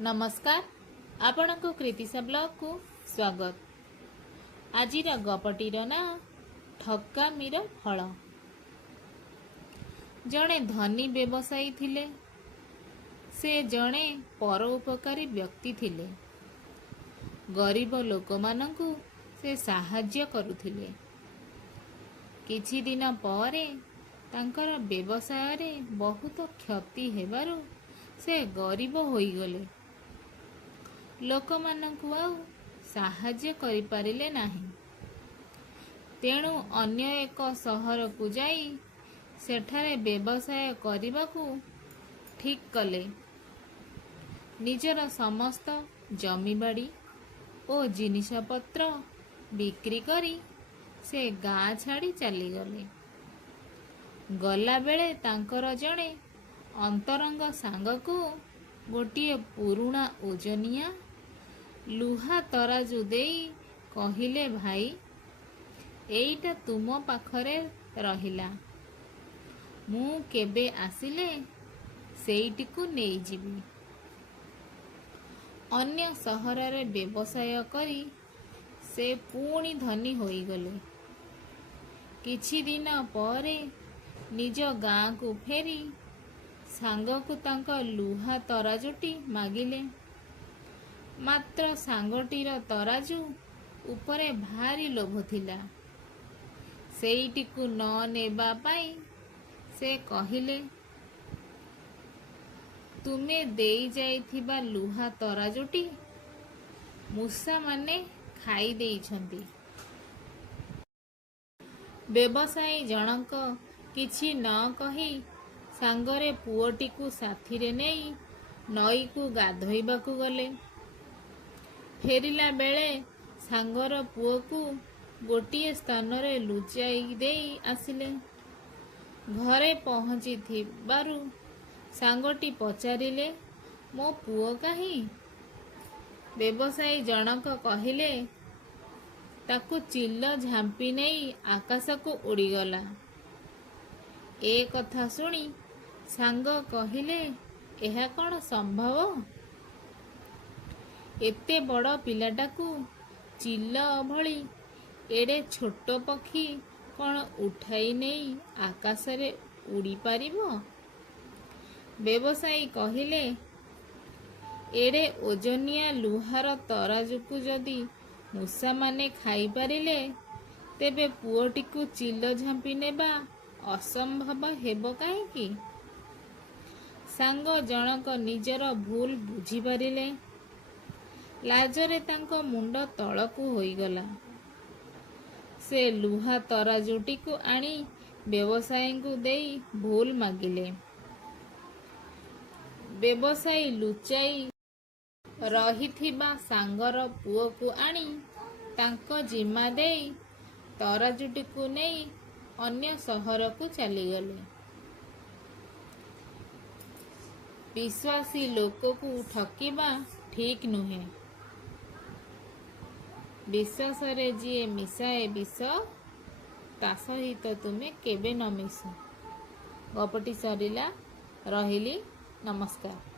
नमस्कार आपण को कृतिशा ब्लॉग को स्वागत। आज गपटीर ना ठकामीर फल। जड़े धनी व्यवसायी थिले, से जड़े परोपकारी व्यक्ति थिले। गरीब लोक मानंकु से साहाय्य करुथिले। किछि दिन परे तांकर व्यवसाय रे बहुत क्षति हेबारु से गरीब होई गले। लोक मानंकु आउ साहाय्य करि पारिले नाही। तेणु अन्य एक सहर को जाई सेठारे व्यवसाय करिबाकू ठीक कले। निजर समस्त जमीबाड़ी ओ जिनिसपत्र बिक्री करी से गाँ छाड़ी चली गले। गला बेले तांकर जड़े अंतरंग सांग को गोटिए पुरुणा ओजनिया लुहा तराजू देई कहिले, भाई एईटा तुम पाखरे रहिला, मु केबे आसिले सेईटिकु नेई जिबी। अन्य सहर रे व्यवसाय करी से पुणी धनी होई गले। किछि दिन परे निज गाँ को फेरी सांग को तांक लुहा तराजूटी मागिले। मात्र सांगटीर तराजू उपरे भारी लोभ थिला। सेईटिकु न नेबा पाई से कहिले, तुमे देई जाइथिबा लुहा तराजूटी मूसा माने खाई देइछंती। व्यवसायी जनक किछि न कही सांगरे पुओटिकु साथीरे नेई नई को गाधोइबाकू गले। फेरिला बेले सांगर पुओ को गोटिए स्थान रे लुचाई देई आसिले। घरे पहुँची थिबारु सांगटी पचारिले, मो पुओ काहीं? व्यवसायी जनक कहिले, ताकू चिल्ल झांपी नहीं आकाश को उड़ीगला। ए कथा सुनी सांग कहिले, एहा कौन संभव? एते बड़ पिलाटाकू चिल्ल भली एडे छोट पक्षी कौन उठाई नहीं आकाश रे उड़ी पारिबो? व्यवसायी कहिले, एडे ओजनिया लुहार तराजूकू जदि मूसा माने खाई पारिले, तेबे पुओटिकू चिल्ल झांपी नेबा असंभव हेबो काहेकि? सांग जनक निजर भूल बुझी पारिले। लाजरे तांको मुंड तळकू होईगला। से लुहा तराजूटी को आनी व्यवसायी को देई भूल मागिले। व्यवसायी लुचाई रहिथिबा सांगर पुओ को आनी तांको जिम्मा देई तराजूटी को नेई अन्य सहर को चलीगले। विश्वासी लोक को ठकिबा ठीक नुहे। विश्वास रे जी मिसाए विष, ता सहित तुमे केबे न मिस। गपटी सरिला, रहिली, नमस्कार।